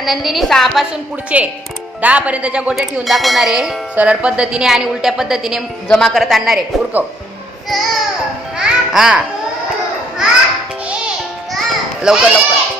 नंदिनी सहा पासून पुढचे दहा पर्यंतच्या गोट्या ठेवून दाखवणार आहे. सरळ पद्धतीने आणि उलट्या पद्धतीने जमा करत आणणार आहे. उरकव. हा. लवकर लवकर.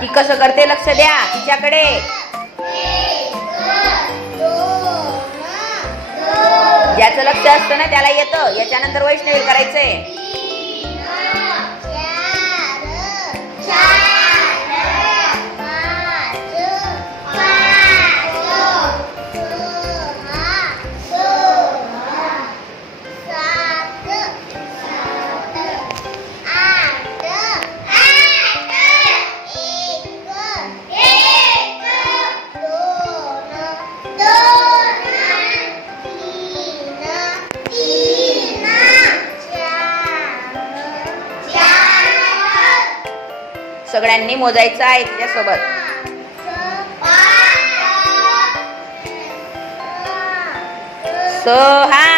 ती कसं करते लक्ष द्या तिच्याकडे. ज्याचं लक्ष असतं ना त्याला येतं. याच्यानंतर वैष्णवी करायचंय. सगळ्यांनी मोजायचं आहे तिच्यासोबत. सहा.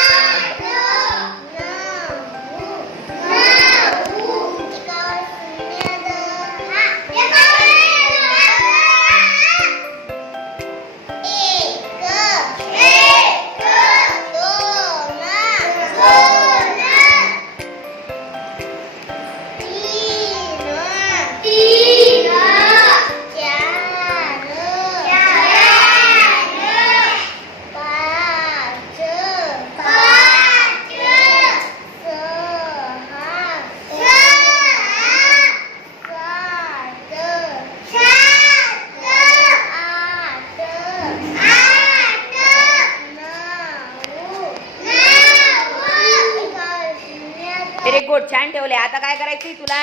व्हेरी गुड छान ठेवले. आता काय करायचंय तुला?